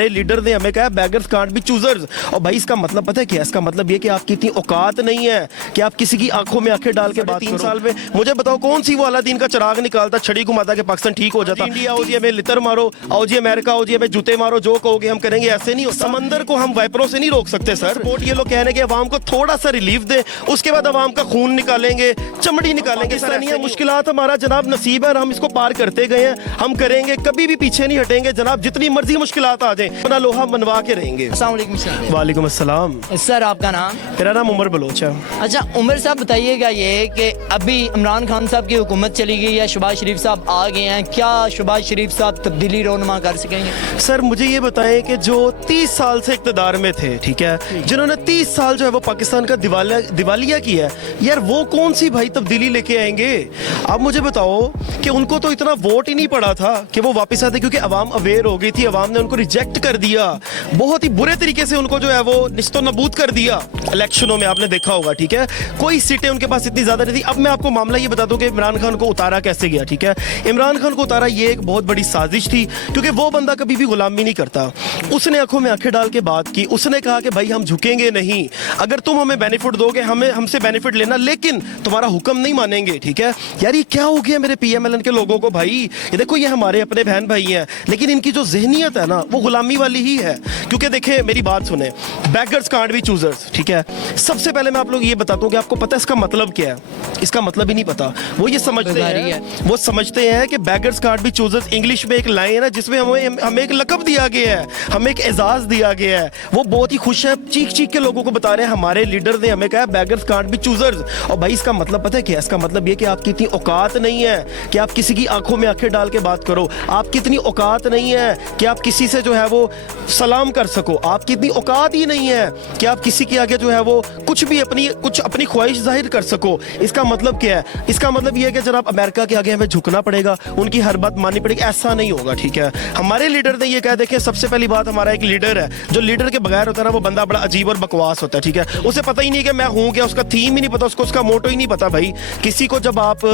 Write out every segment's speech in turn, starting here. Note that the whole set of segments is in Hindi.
लीडर ने हमें कहा बैगर्स कांट बी चूजर्स। और भाई इसका मतलब पता है क्या? इसका मतलब ये कि आपकी इतनी औकात नहीं है कि आप किसी की आंखों में आंखें डाल के बात 3 साल में मुझे बताओ कौन सी वो अलादीन का चिराग निकालता, छड़ी घुमाता कि पाकिस्तान ठीक हो जाता। इंडिया आओ जी हमें लितर मारो, आओ जी अमेरिका आओ जी हमें जूते मारो, जो कहोगे हम करेंगे। ऐसे नहीं होता। समंदर को हम वाइपरों से नहीं रोक सकते सर। वोट ये लोग कह रहे हैं कि अवाम को थोड़ा सा रिलीफ दे, उसके बाद अवाम का खून निकालेंगे, चमड़ी निकालेंगे। ऐसा नहीं है। मुश्किलात हमारा जनाब नसीब है, हम इसको पार करते गए हैं, हम करेंगे, कभी भी पीछे नहीं हटेंगे जनाब। जितनी मर्जी मुश्किलात आ जाए अपना लोहा मनवा के रहेंगे। अस्सलाम वालेकुम सर। वालेकुम अस्सलाम। सर आपका नाम? मेरा नाम उमर बलोच है। अच्छा उमर साहब बताइएगा ये कि अभी इमरान खान साहब की हुकूमत चली गई है, शहबाज शरीफ साहब आ गए हैं, क्या शहबाज शरीफ साहब तब्दीली रोनमा कर सकेंगे? सर मुझे ये बताएं कि जो 30 साल से इक़्तिदार में थे, ठीक है, जिन्होंने 30 साल जो है वो पाकिस्तान का दिवालिया किया है, यार वो कौन सी भाई तब्दीली लेके आएंगे? आप मुझे बताओ कि उनको तो इतना वोट ही नहीं पड़ा था कि वो वापस आते, क्योंकि अवाम अवेयर हो गई थी, अवाम ने उनको रिजेक्ट कर दिया, बहुत ही बुरे तरीके से उनको जो है वो निस्तो नबूद कर दिया इलेक्शनों में, आपने देखा होगा। ठीक है, कोई सीटें उनके पास इतनी ज्यादा नहीं थी। अब मैं आपको मामला ये बता दूं कि इमरान खान को उतारा कैसे गया। ठीक है, इमरान खान को उतारा ये एक बहुत बड़ी साजिश थी, क्योंकि वो बंदा कभी भी गुलामी नहीं करता। उसने आंखों में आंखें डाल के बात की, उसने कहा कि भाई हम झुकेंगे नहीं, अगर तुम हमें बेनिफिट दोगे हमें हमसे बेनिफिट लेना, लेकिन तुम्हारा हुक्म नहीं मानेंगे। ठीक है यार, ये क्या हो गया मेरे पीएमएलएन के लोगों को? भाई ये देखो, ये हमारे अपने बहन भाई हैं, लेकिन इनकी जो जहनियत है ना वो गुलामी वाली ही है। क्योंकि देखे मेरी बात सुने, बैगर्स कांट बी चूजर्स। ठीक है, सबसे पहले मैं आप लोग ये बताता हूँ कि आपको पता है इसका मतलब क्या है? इसका मतलब ही नहीं पता। वो ये समझते हैं कि beggars can't be choosers English में एक लाइन है जिसमें हमें एक लकब दिया गया है, हमें एक एजाज दिया गया है। वो बहुत ही खुश है, चीख चीख के लोगों को बता रहे हैं हमारे लीडर ने हमें कहा बैगर्स कांट बी चूजर्स। और भाई इसका मतलब पता है क्या? इसका मतलब ये कि आपकी इतनी औकात नहीं है कि आप किसी की आंखों में आंखें डाल के बात करो, आपकी इतनी औकात नहीं है कि आप किसी से जो है वो सलाम कर सको, आपकी इतनी औकात ही नहीं है कि आप किसी के आगे जो है वो कुछ भी अपनी ख्वाहिश जाहिर कर सको। इसका मतलब क्या है? इसका मतलब ये है कि जनाब अमेरिका के आगे हमें झुकना पड़ेगा, उनकी हर बात माननी पड़ेगी। ऐसा नहीं होगा। ठीक है, हमारे लीडर ने ये कह देखें, सबसे पहली बात, हमारा एक लीडर है, जो लीडर के बगैर होता है ना वो बंदा बड़ा अजीब और बकवास होता है। ठीक है, उसे पता ही नहीं कि मैं हूं क्या, उसका थीम ही नहीं पता, उसको उसका मोटो ही नहीं पता। भाई किसी को जब आप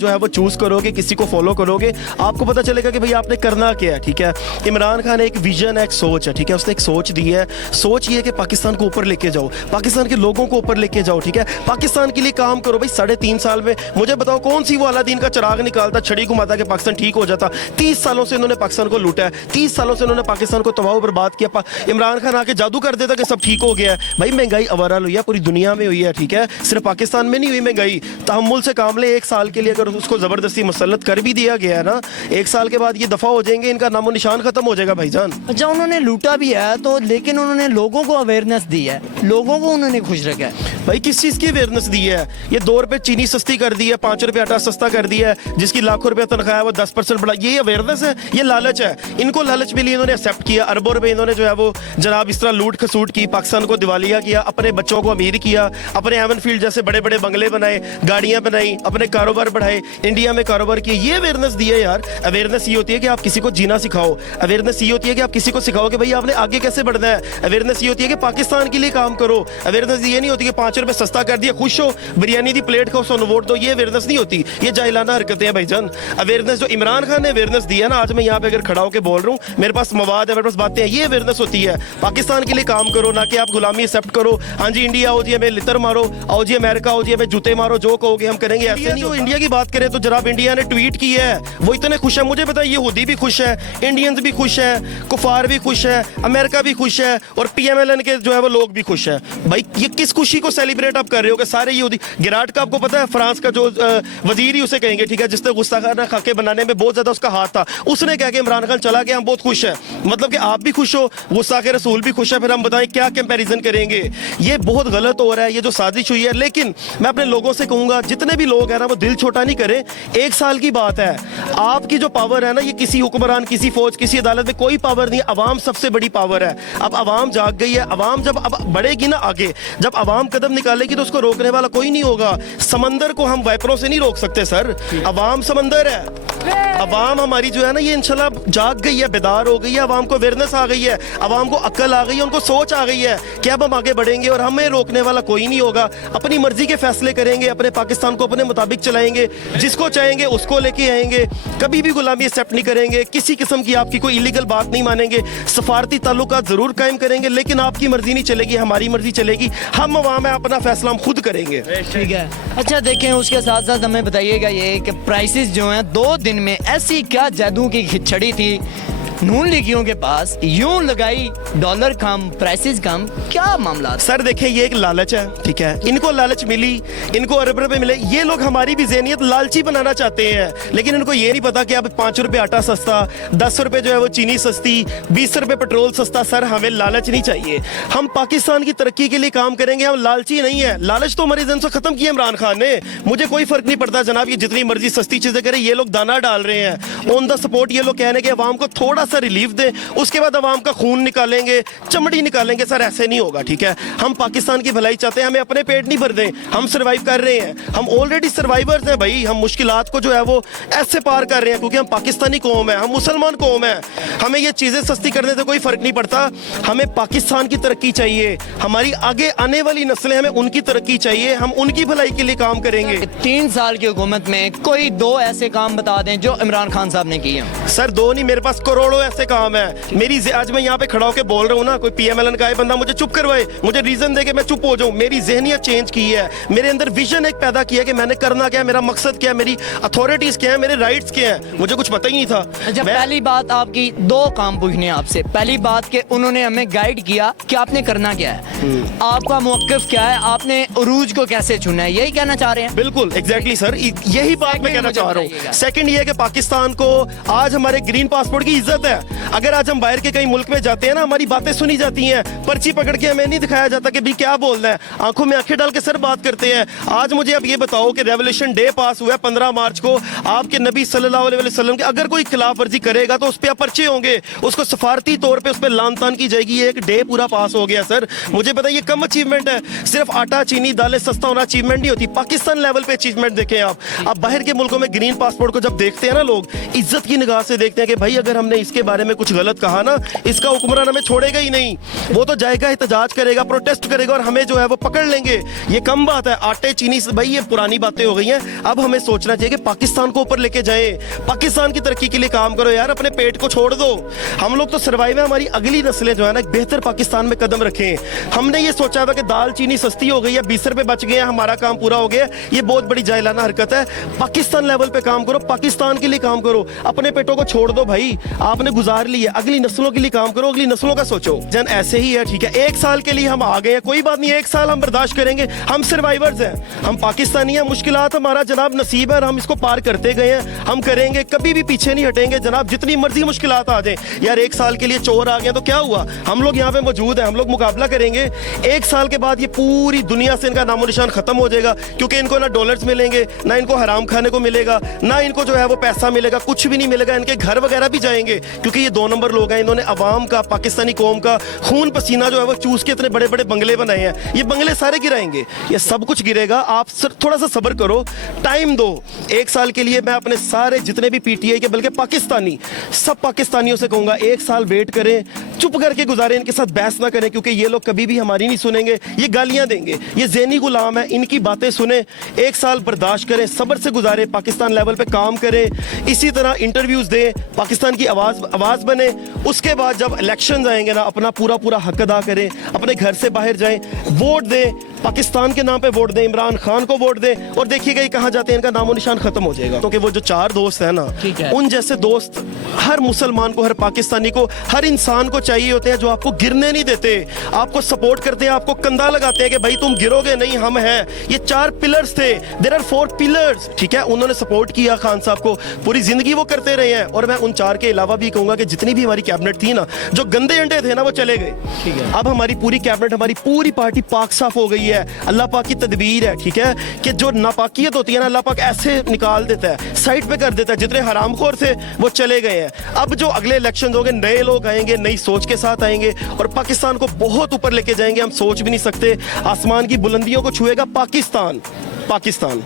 जो है वो चूज करोगे, किसी को फॉलो करोगे, आपको पता चलेगा कि भाई आपने करना क्या है। ठीक है, इमरान खान एक विजन है, एक सोच है। ठीक है, उसने एक सोच दी है, सोच ये है कि पाकिस्तान को ऊपर लेके जाओ, पाकिस्तान के लोगों को ऊपर लेके जाओ। ठीक है, पाकिस्तान के लिए काम करो। भाई 3.5 साल में मुझे बताओ कौन सी वो अलादीन का चिराग निकालता, छड़ी घुमाता कि पाकिस्तान ठीक हो जाता। 30 सालों से इन्होंने पाकिस्तान को लूटा है, 30 सालों से इन्होंने पाकिस्तान को तबाह बर्बाद किया। इमरान खान आके जादू कर देता कि सब ठीक हो गया है। भाई महंगाई अवारल हुई है, पूरी दुनिया में हुई है। ठीक है, सिर्फ पाकिस्तान में नहीं हुई महंगाई, तहम्मुल से काम ले। 1 साल के लिए अगर उसको जबरदस्ती मुसल्लत कर भी दिया गया है ना, 1 साल के बाद ये दफा हो जाएंगे, इनका नामो निशान खत्म हो जाएगा भाईजान। अच्छा उन्होंने लूटा भी है तो, लेकिन उन्होंने लोगों को अवेयरनेस दी है, लोगों को उन्होंने खुश रखा है। भाई किस चीज की अवेयरनेस दी है? ये 2 रुपए चीनी सस्ती कर दी है, 5 रुपए आटा सस्ता कर दिया है, जिसकी लाखों रुपया तनख्वाह है वो 10% बढ़ा। ये अवेयरनेस है? ये लालच है। इनको लालच मिली, इन्होंने एक्सेप्ट किया, अरबों रुपए इन्होंने जो है वो जनाब इस तरह लूट खसूट की, पाकिस्तान को दिवालिया किया, अपने बच्चों को अमीर किया, अपने एवन फील्ड जैसे बड़े बड़े बंगले बनाए, गाड़ियां बनाई, अपने कारोबार बढ़ाए, इंडिया में कारोबार किए। ये अवेयरनेस दी है यार। अवेयरनेस ये होती है कि आप किसी को जीना सिखाओ, अवेयरनेस ये होती है कि आप किसी को सिखाओ कि भाई आपने आगे कैसे बढ़ना है, अवेयरनेस ये होती है कि पाकिस्तान के लिए काम करो। अवेयरनेस ये नहीं होती कि 5 रुपए सस्ता कर दिया, खुश हो, बिरयानी दी प्लेट खाओ, 100 वोट दो। ये अवेयरनेस नहीं होती, ये जाहिलाना हरकतें हैं भाईजान। अवेयरनेस जो इमरान खान ने अवेयरनेस दी है ना, आज मैं यहाँ पे अगर खड़ा होकर बोल रहा हूँ, मेरे पास मवाद है, मेरे पास बातें हैं, ये अवेयरनेस होती है। पाकिस्तान के लिए काम करो, ना कि आप गुलामी एक्सेप्ट करो। हाँ जी इंडिया आओ जी हमें लितर मारो, आओ जी अमेरिका आओ जी हमें जूते मारो, जो कहोगे हम करेंगे। ऐसे नहीं। इंडिया की बात करें तो जनाब इंडिया ने ट्वीट की है, वो इतने खुश है। मुझे पता है यहूदी भी खुश है, इंडियंस भी खुश है, कुफार भी खुश है, अमेरिका भी खुश है, और पीएमएलएन के जो है वो लोग भी खुश है। भाई ये किस खुशी को सेलिब्रेट आप कर रहे हो कि सारे यहूदी? गिराट का आपको पता है, फ्रांस का जो वजीर ही उसे कहेंगे, ठीक है, जिसने गुस्ताखाना खाके बनाने में बहुत ज्यादा उसका हाथ था, उसने कहा कि इमरान खान चला गया हम बहुत खुश है। मतलब कि आप भी खुश हो, गुस्ताखे रसूल भी खुश है, फिर हम बताएं क्या कंपैरिजन करेंगे? ये बहुत गलत हो रहा है, ये जो साजिश हुई है। लेकिन मैं अपने लोगों से कहूंगा, जितने भी लोग हैं ना वो दिल छोटा नहीं करें। 1 साल की बात है, आपकी जो पावर है ना, ये किसी हुक्मरान, किसी फौज, किसी अदालत में कोई पावर नहीं। अवाम सबसे बड़ी पावर है। अब अवाम जाग गई है। अवाम जब अब बढ़ेगी ना आगे, जब अवाम कदम निकालेगी तो उसको रोकने वाला कोई नहीं होगा। समंदर को हम वाइपरों से नहीं रोक सकते सर, अवाम समंदर है। अवाम हमारी जो है ना ये इंशाल्लाह जाग गई है, बेदार हो गई है, अवाम को अवेयरनेस आ गई है, अवाम को अक्ल आ गई है, उनको सोच आ गई है कि अब हम आगे बढ़ेंगे और हमें रोकने वाला कोई नहीं होगा। अपनी मर्जी के फैसले करेंगे, अपने पाकिस्तान को अपने मुताबिक चलाएंगे, जिसको चाहेंगे उसको लेके आएंगे, कभी भी गुलामी एक्सेप्ट नहीं करेंगे, किसी किस्म की आपकी कोई इलीगल बात नहीं मानेंगे, सफारती ताल्लुकात जरूर कायम करेंगे, लेकिन आपकी मर्जी नहीं चलेगी, हमारी मर्जी चलेगी। हम अवाम है, अपना फैसला हम खुद करेंगे। ठीक है। अच्छा देखें, उसके साथ साथ हमें बताइएगा ये कि प्राइसेस जो हैं 2 दिन में ऐसी क्या जादू की खिचड़ी थी नून लीगियों के पास, यूं लगाई डॉलर कम प्राइसेस कम, क्या मामला? सर देखिए ये एक लालच है, ठीक है, इनको लालच मिली, इनको अरब रुपए मिले, ये लोग हमारी भी ज़हनियत लालची बनाना चाहते हैं, लेकिन इनको ये नहीं पता कि अब 5 रुपए आटा सस्ता, 10 रुपए जो है वो चीनी सस्ती, 20 रुपए पेट्रोल सस्ता। सर हमें लालच नहीं चाहिए, हम पाकिस्तान की तरक्की के लिए काम करेंगे, हम लालची नहीं है। लालच तो हमारे जन से खत्म किया इमरान खान ने, मुझे कोई फर्क नहीं पड़ता जनाब, ये जितनी मर्जी सस्ती चीजें करें, ये लोग दाना डाल रहे हैं ऑन द सपोर्ट। ये लोग कह रहे हैं कि अवाम को थोड़ा सा रिलीफ दें, उसके बाद अवाम का खून निकालेंगे, चमड़ी निकालेंगे। सर ऐसे नहीं होगा, ठीक है, हम पाकिस्तान की भलाई चाहते हैं, हमें अपने पेट नहीं भर दें, हम सर्वाइव कर रहे हैं, हम ऑलरेडी सर्वाइवर्स हैं भाई, हम मुश्किलात को जो है वो ऐसे पार कर रहे हैं क्योंकि हम पाकिस्तानी कौम है, हम मुसलमान कौम है, हमें ये चीजें सस्ती करने से कोई फर्क नहीं पड़ता। हमें पाकिस्तान की तरक्की चाहिए, हमारी आगे आने वाली नस्लें, हमें उनकी तरक्की चाहिए, हम उनकी भलाई के लिए काम करेंगे। 3 साल की हुकूमत में कोई 2 ऐसे काम बता दें जो इमरान खान साहब ने किए हैं। सर 2 नहीं, मेरे पास करोड़ों ऐसे काम है। मेरी आज मैं यहाँ पे खड़ा होकर बोल रहा हूँ ना, कोई PMLN का बंदा मुझे चुप करवाए, मुझे रीजन दे के मैं चुप हो जाऊं। मेरी ज़हनियत चेंज की है, मेरे अंदर विजन एक पैदा किया कि मैंने करना क्या है, मेरा मकसद क्या है, मेरी अथॉरिटीज क्या है, मेरे राइट्स क्या है, मुझे कुछ पता ही नहीं था। अच्छा पहली बात आपकी 2 काम पूछने हैं आपसे। पहली बात कि उन्होंने हमें गाइड किया कि आपने करना क्या है, आपका मौक़िफ़ क्या है, आपने उरूज को कैसे चुना है, यही कहना चाह रहे हैं? बिल्कुल एग्जैक्टली सर, यही बात मैं कहना चाह रहा हूँ। सेकंड ये है कि पाकिस्तान को आज हमारे ग्रीन पासपोर्ट की इज्जत है। अगर आज हम बाहर के कहीं मुल्क में जाते हैं ना, हमारी बातें सुनी जाती हैं, पर्ची पकड़ के हमें नहीं दिखाया जाता कि भी क्या बोलना है, आंखों में आंखें डाल के सर बात करते हैं। आज मुझे अब ये बताओ कि रेवोल्यूशन डे पास हुआ 15 मार्च को, आपके नबी सल्लल्लाहु अलैहि वसल्लम के अगर कोई खिलाफ वर्जी करेगा तो उस पर पर्चे होंगे, उसको सफारती तौर पर उस पर लान तान की जाएगी। एक डे पूरा पास हो गया सर, मुझे पता ये कम अचीवमेंट है, सिर्फ आटा चीनी दालें सस्ता होना अचीवमेंट नहीं होती। पाकिस्तान लेवल पे अचीवमेंट देखें आप बाहर के मुल्कों में ग्रीन पासपोर्ट को जब देखते हैं ना लोग, इज्जत की निगाह से देखते हैं कि भाई अगर हमने इसके बारे में कुछ गलत कहा ना, इसका हुक्मरान हमें छोड़ेगा ही नहीं, वो तो जाएगा, एहतजाज करेगा, प्रोटेस्ट करेगा और हमें जो है वो पकड़ लेंगे। ये कम बात है, आटे चीनी से भाई ये पुरानी बातें हो गई हैं। अब हमें सोचना चाहिए कि पाकिस्तान को ऊपर लेके जाए, पाकिस्तान की तरक्की के लिए काम करो यार, अपने पेट को छोड़ दो। हम लोग तो सर्वाइव है, हमारी अगली नस्लें जो है ना बेहतर पाकिस्तान में कदम रखें। हमने ये सोचा था कि दाल चीनी सस्ती हो गई है, 20 रुपए बच गए, हमारा काम पूरा हो गया, ये बहुत बड़ी जाहिलाना हरकत है। पाकिस्तान लेवल पे काम करो, पाकिस्तान के लिए काम करो, अपने पेटों को छोड़ दो भाई, आपने गुजार लिया, अगली नस्लों के लिए काम करो, अगली नस्लों का सोचो। जन ऐसे ही है, ठीक है, 1 साल के लिए हम आ गए हैं, कोई बात नहीं, 1 साल हम बर्दाश्त करेंगे, हम सर्वाइवर्स हैं, हम पाकिस्तानी हैं, मुश्किलात हमारा जनाब नसीब है, हम इसको पार करते गए हैं, हम करेंगे, कभी भी पीछे नहीं हटेंगे जनाब, जितनी मर्जी मुश्किलात आ जाए। यार 1 साल के लिए चोर आ गए तो क्या हुआ, हम लोग यहाँ पे मौजूद हैं, हम लोग मुकाबला करेंगे। 1 साल के बाद ये पूरी दुनिया से इनका नामो निशान खत्म हो जाएगा, क्योंकि इनको ना डॉलर्स मिलेंगे, ना इनको हराम खाने को मिलेगा, ना इनको जो है वो पैसा मिलेगा, कुछ भी नहीं मिलेगा, इनके घर वगैरह भी जाएंगे, क्योंकि ये 2 नंबर लोग हैं। इन्होंने अवाम का, पाकिस्तानी कौम का खून पसीना जो है वो चूस के इतने बड़े बड़े बंगले बनाए हैं, ये बंगले सारे गिराएंगे, ये सब कुछ गिरेगा। आप थोड़ा सा सब्र करो, टाइम दो। 1 साल के लिए मैं अपने सारे जितने भी PTI के बल्कि पाकिस्तानी सब पाकिस्तानियों से कहूँगा 1 साल वेट करें, चुप करके गुजारें, इनके साथ बहस ना करें, क्योंकि ये लोग कभी भी हमारी नहीं सुनेंगे, ये गालियाँ देंगे, ये ज़हनी गुलाम है, इनकी बातें सुने। 1 साल बर्दाश्त करें, सब्र से गुजारें, पाकिस्तान लेवल पे काम करें, इसी तरह इंटरव्यूज़ दें, पाकिस्तान की आवाज़ बने। उसके बाद जब इलेक्शन आएंगे ना, अपना पूरा हक अदा करें, अपने घर से बाहर जाएं, वोट दें, पाकिस्तान के नाम पे वोट दें, इमरान खान को वोट दें, और देखिएगा ये कहाँ जाते हैं, इनका नामो निशान खत्म हो जाएगा। क्योंकि वो जो 4 दोस्त हैं ना, उन जैसे दोस्त हर मुसलमान को, हर पाकिस्तानी को, हर इंसान को चाहिए होते हैं, जो आपको गिरने नहीं देते, आपको सपोर्ट करते हैं, आपको कंधा लगाते हैं कि भाई तुम गिरोगे नहीं, हम हैं। ये 4 पिलर्स थे, देयर आर 4 पिलर्स, ठीक है। उन्होंने सपोर्ट किया खान साहब को, पूरी जिंदगी वो करते रहे हैं। और मैं उन 4 के अलावा भी कहूंगा कि जितनी भी हमारी कैबिनेट थी ना, जो गंदे अंडे थे ना वो चले गए। अब हमारी पूरी कैबिनेट, हमारी पूरी पार्टी पाक साफ हो गई रही है, अल्लाह पाक की तदबीर है, ठीक है, कि जो नापाकियत होती है ना, अल्लाह पाक ऐसे निकाल देता है, साइड पे कर देता है। जितने हरामखोर थे वो चले गए हैं। अब जो अगले इलेक्शन होंगे, नए लोग आएंगे, नई सोच के साथ आएंगे और पाकिस्तान को बहुत ऊपर लेके जाएंगे। हम सोच भी नहीं सकते, आसमान की बुलंदियों को छुएगा पाकिस्तान। पाकिस्तान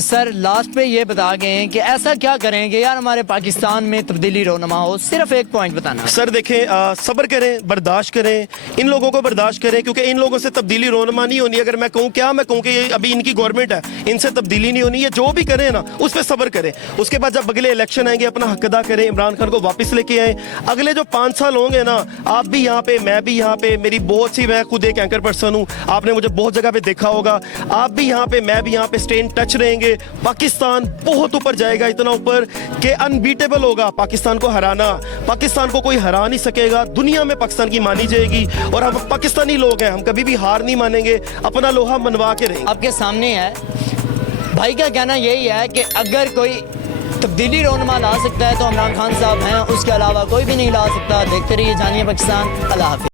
सर लास्ट पे ये बता गए हैं कि ऐसा क्या करेंगे यार हमारे पाकिस्तान में तब्दीली रोनमा हो, सिर्फ एक पॉइंट बताना। सर देखें, सब्र करें, बर्दाश्त करें, इन लोगों को बर्दाश्त करें, क्योंकि इन लोगों से तब्दीली रोनमा नहीं होनी। अगर मैं कहूँ क्या, मैं कहूँ कि ये अभी इनकी गवर्नमेंट है, इनसे तब्दीली नहीं होनी है। जो भी करें ना, उस पर सब्र करें। उसके बाद जब अगले इलेक्शन आएंगे, अपना हक अदा करें, इमरान खान को वापस लेके आए। अगले जो 5 साल होंगे ना, आप भी यहाँ पे, मैं भी यहाँ पे, मेरी बहुत सी, मैं खुद एक एंकर पर्सन हूँ, आपने मुझे बहुत जगह पे देखा होगा, आप भी यहाँ पे, मैं भी यहाँ पे, स्टे इन टच रहेंगे। पाकिस्तान बहुत ऊपर जाएगा, इतना ऊपर कि अनबीटेबल होगा। पाकिस्तान को हराना, पाकिस्तान को कोई हरा नहीं सकेगा। दुनिया में पाकिस्तान की मानी जाएगी और हम पाकिस्तानी लोग हैं, हम कभी भी हार नहीं मानेंगे, अपना लोहा मनवा के रहेंगे। आपके सामने है भाई का कहना यही है कि अगर कोई तब्दीली रोनमा ला सकता है तो इमरान खान साहब हैं, उसके अलावा कोई भी नहीं ला सकता। देखते रहिए जानिए पाकिस्तान। अल्लाह हाफिज़।